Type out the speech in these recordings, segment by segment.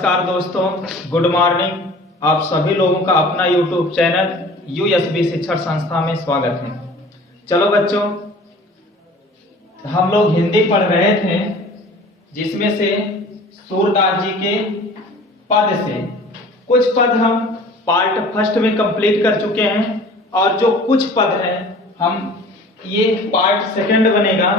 नमस्कार दोस्तों, good morning. आप सभी लोगों का अपना यूट्यूब चैनल यूएसबी शिक्षण संस्था में स्वागत है। चलो बच्चों, हम लोग हिंदी पढ़ रहे थे, जिसमें से सूरदास जी के पद से कुछ पद हम पार्ट फर्स्ट में कंप्लीट कर चुके हैं और जो कुछ पद हैं हम ये पार्ट सेकंड बनेगा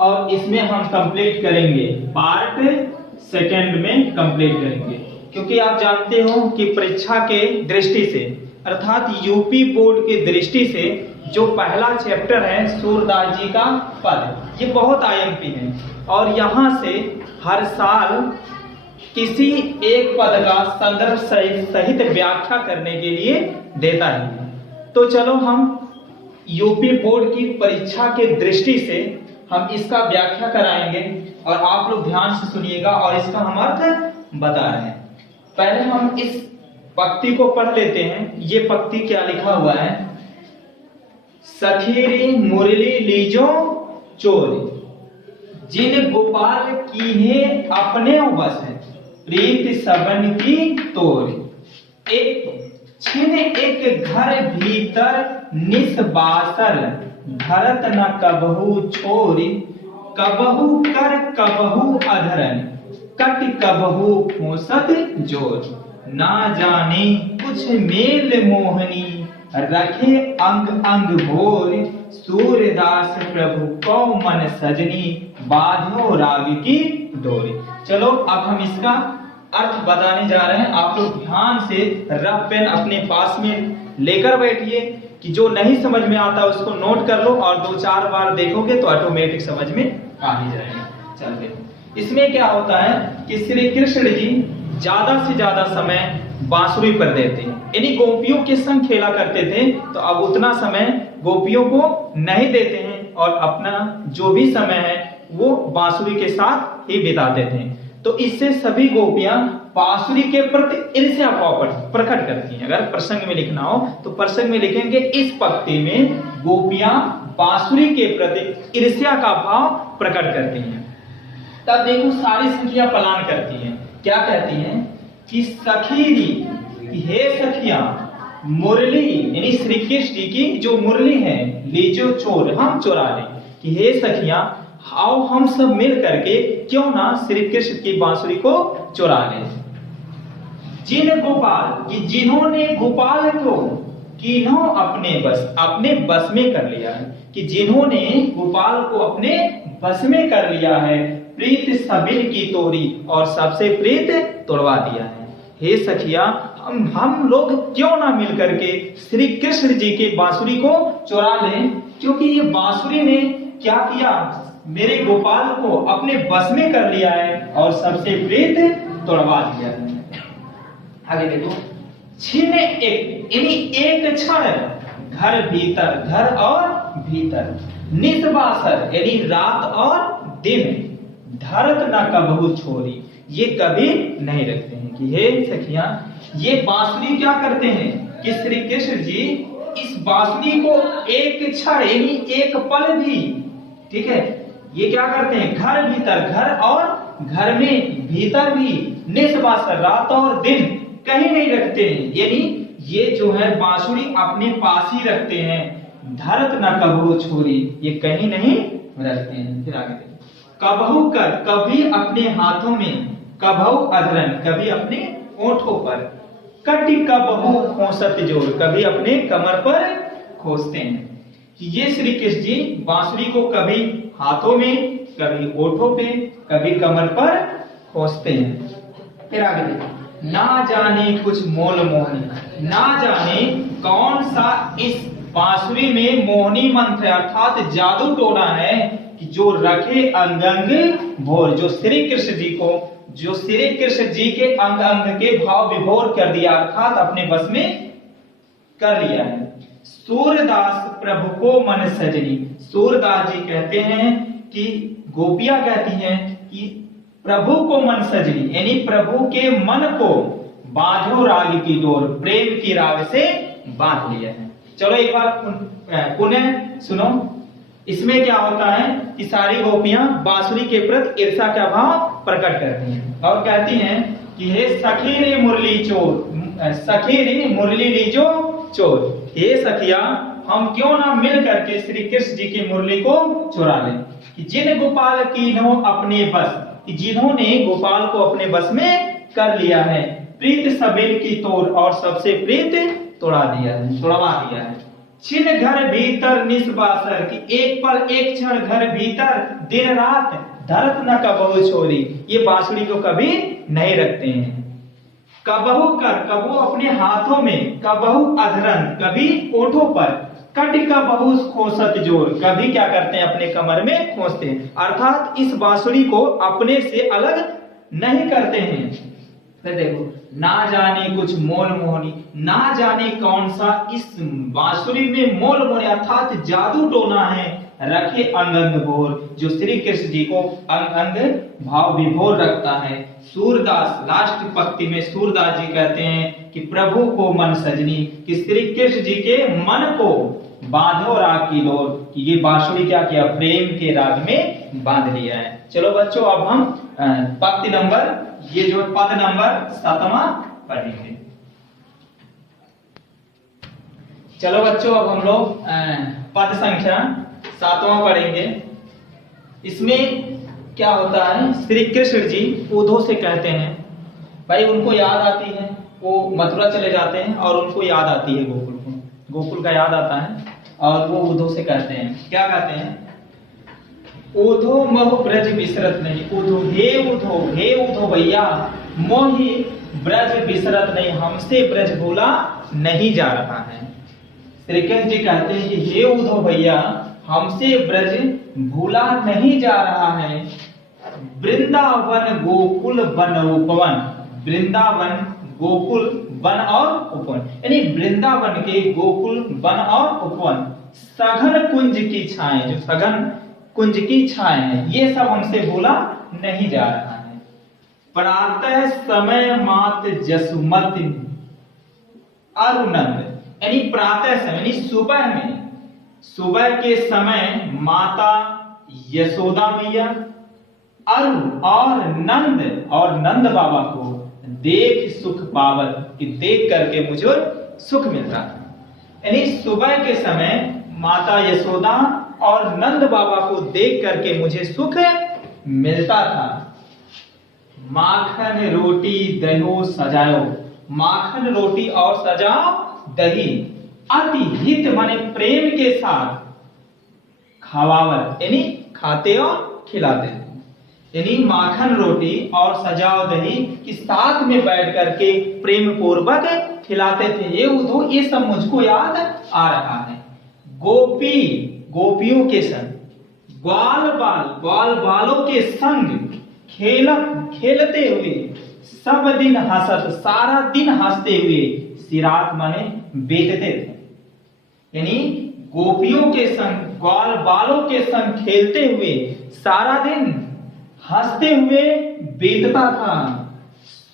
और इसमें हम कंप्लीट करेंगे, पार्ट सेकंड में कंप्लीट करेंगे। क्योंकि आप जानते हो कि परीक्षा के दृष्टि से अर्थात यूपी बोर्ड की दृष्टि से जो पहला चैप्टर है सूरदास जी का पद, ये बहुत आईएमपी है और यहाँ से हर साल किसी एक पद का संदर्भ सहित व्याख्या करने के लिए देता है। तो चलो हम यूपी बोर्ड की परीक्षा के दृष्टि से हम इसका व्याख्या कराएंगे और आप लोग ध्यान से सुनिएगा और इसका हम अर्थ बता रहे हैं। पहले हम इस पंक्ति को पढ़ लेते हैं। ये पंक्ति क्या लिखा हुआ है? सखीरी मुरली लीजो चोरी, जिन गोपाल कीन्हे अपने बस है, प्रीत सबन की तोरी। एक छिन एक घर भीतर निस्बासर, धरत न कबहू छोरी, कबहू कर कबहू अधरन, कट कबहू खोसत जोर। ना जाने कुछ मेल मोहनी, रखे अंग अंग भोर, सूरदास प्रभु को मन सजनी, बांधो राग की डोरी। चलो अब हम इसका अर्थ बताने जा रहे हैं। आप लोग ध्यान से रफ पेन अपने पास में लेकर बैठिए कि जो नहीं समझ में आता उसको नोट कर लो और 2-4 बार देखोगे तो ऑटोमेटिक समझ में आ ही जाएगा। चलिए, इसमें क्या होता है कि श्री कृष्ण जी ज्यादा से ज्यादा समय बांसुरी पर देते हैं, यानी गोपियों के संग खेला करते थे, तो अब उतना समय गोपियों को नहीं देते हैं और अपना जो भी समय है वो बांसुरी के साथ ही बिताते थे। तो इससे सभी गोपियां बांसुरी के प्रति ईर्ष्या भाव प्रकट करती हैं। अगर प्रसंग में लिखना हो तो प्रसंग में लिखेंगे, इस पंक्ति में गोपियां बांसुरी के प्रति ईर्ष्या का भाव प्रकट करती हैं। तब देखो सारी संख्या पलायन करती हैं। क्या कहती हैं कि सखीरी, हे सखियां, मुरली यानी श्री कृष्ण जी की जो मुरली है, लीजो चोर, हम चुरा लें, कि हे सखियां आओ हम सब मिल करके क्यों ना श्री कृष्ण की बांसुरी को चुरा लें। जिन गोपाल, कि जिन्होंने गोपाल को किन्हों अपने बस में कर लिया है, कि जिन्होंने गोपाल को अपने बस में कर लिया है, प्रीत सबिन की तोड़ी, और सबसे प्रीत तोड़वा दिया है। हे सखिया, हम लोग क्यों ना मिल करके श्री कृष्ण जी के बांसुरी को चुरा लें, क्योंकि ये बांसुरी ने क्या किया, मेरे गोपाल को अपने बस में कर लिया है और सबसे प्रीत तोड़वा दिया है। आगे देखो, छिन एक यानी एक क्षण, घर भीतर, घर और भीतर, निस्बासर यानी रात और दिन, धरत न कबहू छोरी, ये कभी नहीं रखते हैं। कि हे सखियां, ये बांसुरी क्या करते हैं कि श्री कृष्ण जी इस बांसुरी को एक क्षण यानी एक पल भी, ठीक है, ये क्या करते हैं, घर भीतर, घर और घर में भीतर भी, निस्बासर रात और दिन कहीं नहीं रखते हैं, यानी ये जो है बांसुरी अपने पास ही रखते हैं। धरत न कबहू छोरी, ये कहीं नहीं रखते हैं। फिर आगे कबहू कर, कभी अपने हाथों में, कबहू अधरन, कभी अपने ओंठों पर, कटी कबहू खोसत जोर, कभी अपने कमर पर खोसते हैं। ये श्री कृष्ण जी बांसुरी को कभी हाथों में, कभी ओठों पे, कभी कमर पर खोसते हैं। फिर आगे देखो, ना जाने कुछ मोल मोहनी, ना जाने कौन सा इस बांसुरी में मोहनी मंत्र अर्थात जादू टोना है कि जो रखे अंग अंग भोर, जो श्री कृष्ण जी को, जो श्री कृष्ण जी के अंग अंग के भाव विभोर कर दिया अर्थात अपने बस में कर लिया है। सूरदास प्रभु को मन सजनी, सूरदास जी कहते हैं कि गोपियां कहती हैं कि प्रभु को मन सजनी यानी प्रभु के मन को बांधो राग की डोर, प्रेम की राग से बांध लिया है। चलो एक बार पुनः सुनो। इसमें क्या होता है कि सारी गोपियां बांसुरी के प्रति ईर्ष्या का भाव प्रकट करती हैं और कहती हैं कि हे सखी रे मुरली चोर, सखी रे मुरली लीजो चोर, हे सखिया हम क्यों ना मिल करके श्री कृष्ण जी की मुरली को चुरा लें। कि जिन गोपाल कीन्हो अपने बस, कि जिन्होंने गोपाल को अपने बस में कर लिया है, प्रीत सबेल की तोड़, और सबसे प्रीत तोड़ा दिया है, तोड़वा दिया है। छिन घर भीतर निस्बासर, कि एक पल एक क्षण घर भीतर दिन रात धरत न कबहु छोरी, ये बांसुरी को कभी नहीं रखते हैं। कबहु कर, कबहु अपने हाथों में, कबहु अधरन कभी ओठों पर, कट कबहु खोसत जोर, कभी क्या करते हैं अपने कमर में खोसते हैं, अर्थात इस बांसुरी को अपने से अलग नहीं करते हैं। तो देखो, ना जाने कुछ मोल मोहनी, ना जाने कौन सा इस बांसुरी में मोल मोहनी अर्थात जादू टोना है, रखे अंग अंग भोर, जो श्री कृष्ण जी को अंग अंग भाव विभोर रखता है। सूरदास लास्ट पंक्ति में सूरदास जी कहते हैं कि प्रभु को मन सजनी, कि श्री कृष्ण जी के मन को बांधो राग की डोर, कि ये बांसुरी क्या किया, प्रेम के राग में बांध लिया है। चलो बच्चों, अब हम पंक्ति नंबर, ये जो पद नंबर 7वां पढ़ेंगे। चलो बच्चों, अब हम लोग पद संख्या 7वां पढ़ेंगे। इसमें क्या होता है, श्री कृष्ण जी उद्धव से कहते हैं, भाई उनको याद आती है, वो मथुरा चले जाते हैं और उनको याद आती है गोकुल को, गोकुल का याद आता है, और वो उद्धव से कहते हैं, क्या कहते हैं, उद्धव मोह ब्रज बिसरत नहीं, उद्धव हे उद्धव भैया, मोहि ब्रज बिसरत नहीं, हमसे ब्रज भूला नहीं जा रहा है। श्री कृष्ण जी कहते हैं कि हे उद्धव भैया, हमसे ब्रज भूला नहीं जा रहा है। वृंदावन गोकुल वन उपवन, वृंदावन गोकुल वन और उपवन, यानी वृंदावन के गोकुल वन और उपवन, सघन कुंज की छाएं, जो सघन कुंज की छाएं है, ये सब हमसे भूला नहीं जा रहा है। प्रातः समय मात जसुमत अरुनंद, यानी प्रातः समय यानी सुबह में, सुबह के समय माता यशोदा मैया अरु और नंद बाबा को देख सुख पावत, कि देख करके मुझे सुख मिलता था। यानी सुबह के समय माता यशोदा और नंद बाबा को देख करके मुझे सुख मिलता था। माखन रोटी दहो सजाओ, माखन रोटी और सजाओ दही, अति हित माने प्रेम के साथ, खवावत यानी खाते और खिलाते थे, यानी माखन रोटी और सजाओ दही की साथ में बैठ करके प्रेम पूर्वक खिलाते थे। ये उद्धव, ये सब मुझको याद आ रहा है। गोपियों के संग, ग्वाल बालों के संग खेलते हुए, सब दिन हंसत, सारा दिन हंसते हुए, सिरात माने बेचते थे। यानी गोपियों के संग, ग्वाल बालों के संग खेलते हुए, सारा दिन हंसते हुए बेचता था।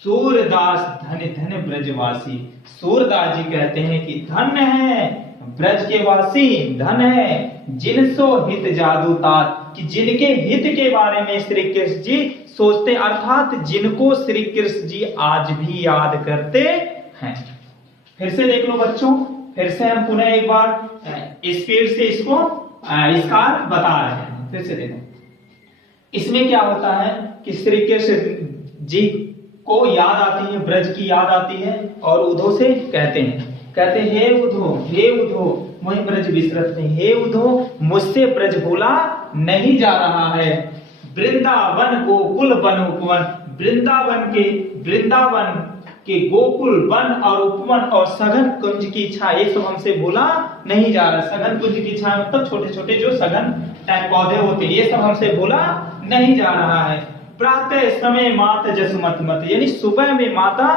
सूरदास धन धन ब्रजवासी, सूरदास जी कहते हैं कि धन्य है ब्रज के वासी, धन है जिनसो हित जादू तात, कि जिनके हित के बारे में श्री कृष्ण जी सोचते, अर्थात जिनको श्री कृष्ण जी आज भी याद करते हैं। फिर से देख लो बच्चों, फिर से हम पुनः एक बार स्पीड से इसको इसका बता रहे हैं। फिर से देखो, इसमें क्या होता है कि श्री कृष्ण जी को याद आती है, ब्रज की याद आती है, और उद्धव से कहते हैं हे उद्धव मोहि ब्रज बिसरत नहीं, हे उद्धव मुझसे ब्रज भूला नहीं जा रहा है। वृंदावन गोकुल वन उपवन, वृंदावन के गोकुल वन और उपवन और सघन कुंज की छाया, ये सब हमसे भूला नहीं जा रहा। सघन कुंज की छाया मतलब छोटे छोटे जो सघन टाइप पौधे होते हैं, ये सब हमसे भूला नहीं जा रहा है। प्रातः समय माता जसुमत मत, यानी सुबह में माता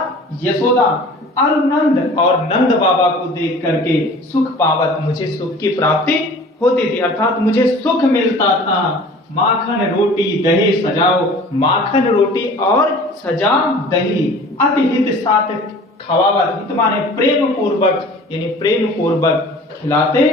यशोदा और नंद बाबा को देख करके सुख पावत, मुझे सुख की प्राप्ति होती थी, अर्थात मुझे सुख मिलता था। माखन रोटी दही सजाओ, माखन रोटी और सजाओ दही, अति हित साथ खवावत, हित माने प्रेम पूर्वक, यानी प्रेम पूर्वक खिलाते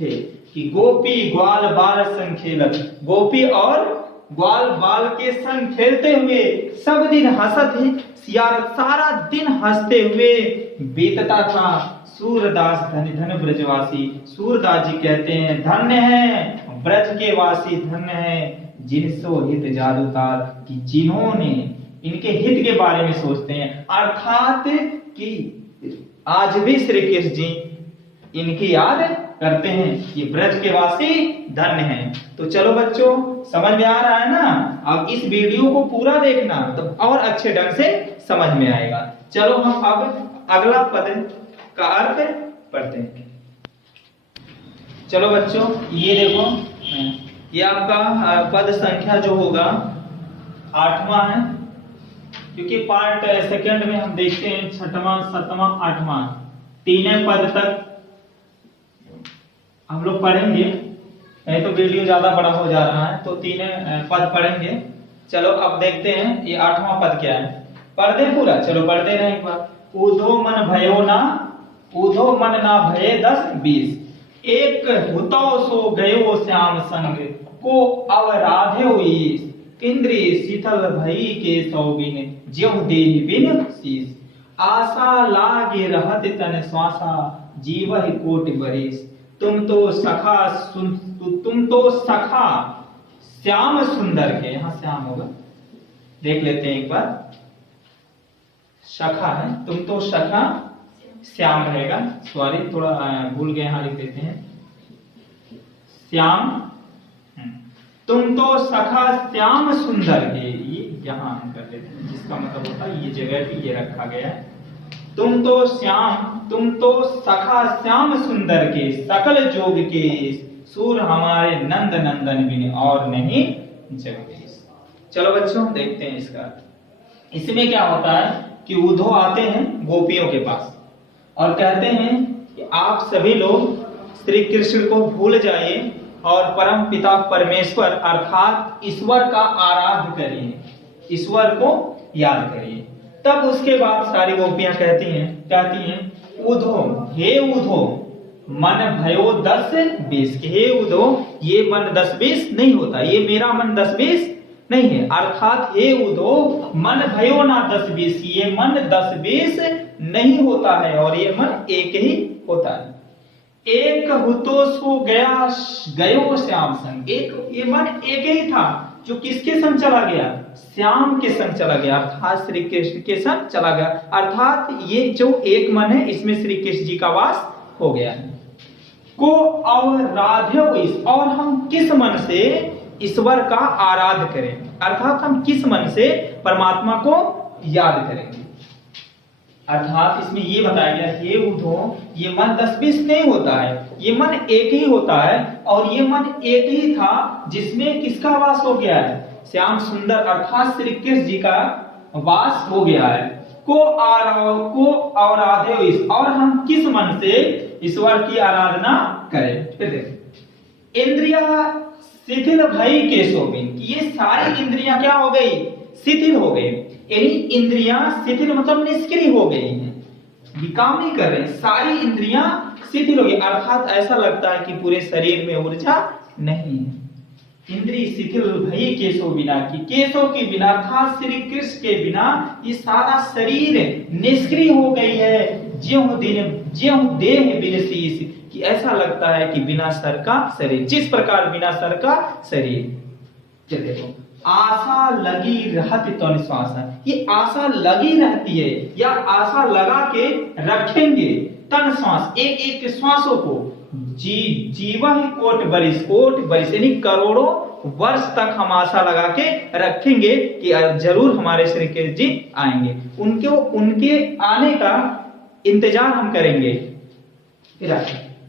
थे। कि गोपी ग्वाल बाल संग खेलत, गोपी और ग्वाल बाल के संग खेलते हुए सब दिन हंसत ही सारा दिन हंसते हुए बीतता था। सूरदास धन्य धन्य ब्रजवासी, सूरदास जी कहते हैं धन्य है ब्रज के वासी, धन्य है जिनसो हित जादूतार, कि जिन्होंने इनके हित के बारे में सोचते हैं, अर्थात कि आज भी श्री कृष्ण जी इनकी याद करते हैं। ये ब्रज के वासी धन्य हैं। तो चलो बच्चों, समझ में आ रहा है ना? अब इस वीडियो को पूरा देखना तो और अच्छे ढंग से समझ में आएगा। चलो हम अब अगला पद का अर्थ पढ़ते हैं। चलो बच्चों, ये देखो, ये आपका पद संख्या जो होगा 8वां है, क्योंकि पार्ट सेकंड में हम देखते हैं 6वां 7वां 8वां तीनों पद तक हम लोग पढ़ेंगे। नहीं तो वीडियो ज्यादा बड़ा हो जा रहा है, तो तीनों पद पढ़ेंगे। चलो अब देखते हैं ये 8वां पद क्या है। पढ़ दे पूरा, चलो पढ़ दे रहे एक बार। ऊधो मन भयो ना, ऊधो मन ना भये 10 20, एक हुतो सो गयो श्याम संग, को अवराध्यो ईश, इंद्रिय शीतल भई के सौबिन, ज्यों देहि बिन शीश, आशा लागे रहत तन श्वासा, जीवहि कोटि बरिस, तुम तो सखा श्याम सुंदर के, यहां श्याम होगा, देख लेते हैं एक बार। सखा है, तुम तो सखा श्याम रहेगा, सॉरी थोड़ा भूल गए, यहां लिख देते हैं श्याम। तुम तो सखा श्याम सुंदर के, ये यहां हम कर लेते हैं, जिसका मतलब होता है ये जगह भी ये रखा गया है। तुम तो सखा श्याम सुंदर के, सकल जोग के सूर हमारे नंद नंदन बिन और नहीं जगदीश। चलो बच्चों देखते हैं इसका। इसमें क्या होता है कि उद्धव आते हैं गोपियों के पास और कहते हैं कि आप सभी लोग श्री कृष्ण को भूल जाइए और परम पिता परमेश्वर अर्थात ईश्वर का आराध्य करिए, ईश्वर को याद करिए। तब उसके बाद सारी गोपियां कहती हैं उद्धो, हे उद्धो मन भयो 10 20, हे उद्धो ये मन 10 20 नहीं होता, ये मेरा मन 10 20 नहीं है, अर्थात हे उद्धो मन भयो ना 10 20, ये मन 10 20 नहीं होता है और ये मन एक ही होता है। एक हुतो सो गयो श्याम संग, एक ये मन एक ही था जो किसके संग चला गया, श्याम के संग चला गया, अर्थात श्री कृष्ण के संग चला गया, अर्थात ये जो एक मन है इसमें श्री कृष्ण जी का वास हो गया है। को अवराध्य, और हम किस मन से ईश्वर का आराध्य करें, अर्थात हम किस मन से परमात्मा को याद करेंगे। अर्थात इसमें ये बताया गया हे उद्धव ये मन 10 20 नहीं होता है, ये मन एक ही होता है और ये मन एक ही था जिसमें किसका वास हो गया है, श्याम सुंदर अर्थात श्री कृष्ण जी का वास हो गया है। को आराध्य, और हम किस मन से ईश्वर की आराधना करें। फिर देखिए इंद्रिया शिथिल भई के शोभिन, ये सारी इंद्रियां क्या हो गई, शिथिल हो गई, यानी इंद्रियां शिथिल मतलब निष्क्रिय हो गई हैं, काम नहीं कर रहे, सारी इंद्रियां शिथिल हो गई, अर्थात ऐसा लगता है कि पूरे शरीर में ऊर्जा नहीं है। इंद्रिय शिथिल भई केशव बिना, की केशव के बिना अर्थात श्री कृष्ण के बिना ये सारा शरीर निष्क्रिय हो गई है, ज्यों देह बिन शीश, कि ऐसा लगता है कि बिना सर का शरीर, जिस प्रकार बिना सर का शरीर। चलिए देखो आशा लगी रहती तो निश्वास, ये आशा लगी रहती है या आशा लगा के रखेंगे तन श्वास, एक एक श्वासों को, जीवन कोट बरिस यानी करोड़ों वर्ष तक हम आशा लगा के रखेंगे कि जरूर हमारे श्री कृष्ण जी आएंगे, उनके आने का इंतजार हम करेंगे।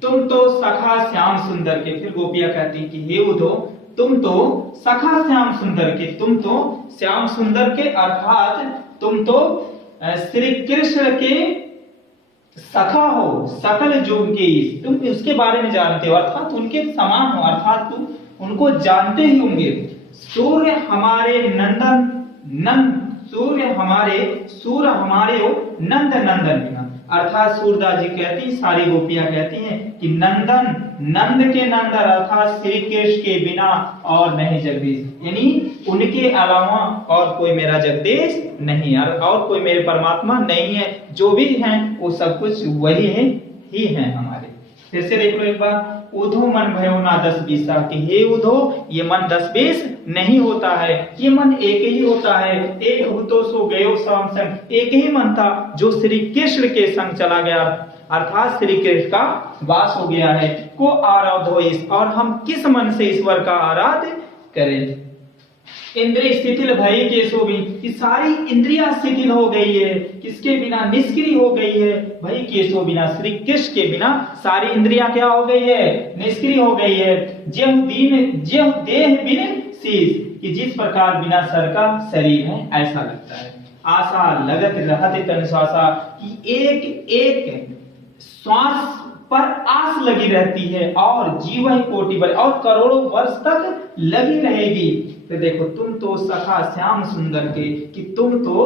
तुम तो सखा श्याम सुंदर के, फिर गोपियां कहती कि हे उद्धव तुम तो सखा श्याम सुंदर के, तुम तो श्याम सुंदर के अर्थात तुम तो श्री कृष्ण के सखा हो, सकल जोग के, तुम उसके बारे में जानते हो अर्थात उनके समान हो, अर्थात तुम उनको जानते ही होंगे। सूर्य हमारे सूर्य हमारे हो नंद नंदन बिना, अर्थात सूरदास जी कहती, सारी गोपियां कहती हैं कि नंद के नंदन अर्थात श्री कृष्ण के बिना और नहीं जगदीश, यानी उनके अलावा और कोई मेरा जगदीश नहीं है, और कोई मेरे परमात्मा नहीं है। जो भी हैं वो सब कुछ वही है ही है हमारे। फिर से देख लो एक बार, उधो मन भयो ना 10-20 कि हे उधो, ये मन 10-20 नहीं होता है, ये मन एक ही होता है। एक हुतो सो गयो सम संग, एक ही मन था जो श्री कृष्ण के संग चला गया, अर्थात श्री कृष्ण का वास हो गया है। को आराधो इस, और हम किस मन से ईश्वर का आराध्य करें। इंद्रिय शिथिल भई केशो भी, कि सारी इंद्रियां शिथिल हो गई है, किसके बिना, निष्क्रिय हो गई है। भई केशो बिना, श्री कृष्ण के बिना सारी इंद्रियां क्या हो गई है, निष्क्रिय हो गई है। ज्यों देह बिन शीश, कि जिस प्रकार बिना सर का शरीर है ऐसा लगता है। आशा लगत रहत तन श्वासा, कि एक एक श्वास पर आस लगी रहती है, और जीवन कोटि बल, और करोड़ों वर्ष तक लगी रहेगी। तो देखो, तुम तो सखा श्याम सुंदर के, कि तुम तो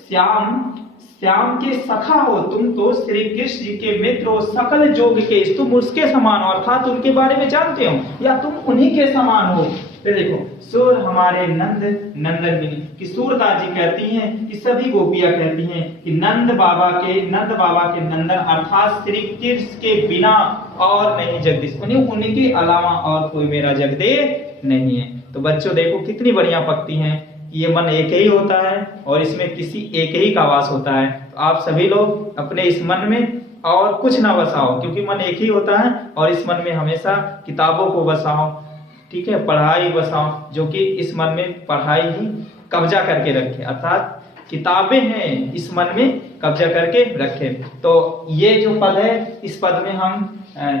श्याम के सखा हो, तुम तो श्री कृष्ण जी के मित्र हो, सकल जोग के, तुम उसके समान हो, अर्थात उनके बारे में जानते हो, या तुम उन्हीं के समान हो। तो देखो, सुर हमारे नंदन बिनी, कि सूरदास जी कहती हैं, कि सभी गोपियां कहती हैं कि नंद बाबा के नंदन, अर्थात श्री कृष्ण के बिना और नहीं जगदीश, उनके अलावा और कोई मेरा जगदीश नहीं है। तो बच्चों देखो कितनी बढ़िया पंक्ति है, ये मन एक ही होता है और इसमें किसी एक ही का वास होता है। तो आप सभी लोग अपने इस मन में और कुछ ना बसाओ, क्योंकि मन एक ही होता है, और इस मन में हमेशा किताबों को बसाओ, ठीक है, पढ़ाई बसाओ, जो कि इस मन में पढ़ाई ही कब्जा करके रखे, अर्थात किताबें हैं इस मन में कब्जा करके रखे। तो ये जो पद है, इस पद में हम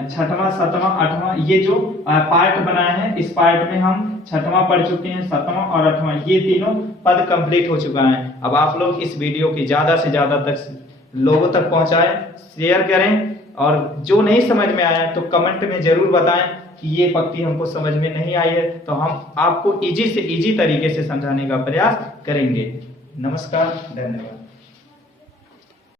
6वां 7वां 8वां ये जो पार्ट बनाए हैं, इस पार्ट में हम 6वां पढ़ चुके हैं, 7वां और 8वां, ये तीनों पद कंप्लीट हो चुका है। अब आप लोग इस वीडियो की ज्यादा से ज्यादा तक लोगों तक पहुंचाएं, शेयर करें, और जो नहीं समझ में आया तो कमेंट में जरूर बताएं कि ये पंक्ति हमको समझ में नहीं आई है, तो हम आपको इजी से इजी तरीके से समझाने का प्रयास करेंगे। नमस्कार, धन्यवाद।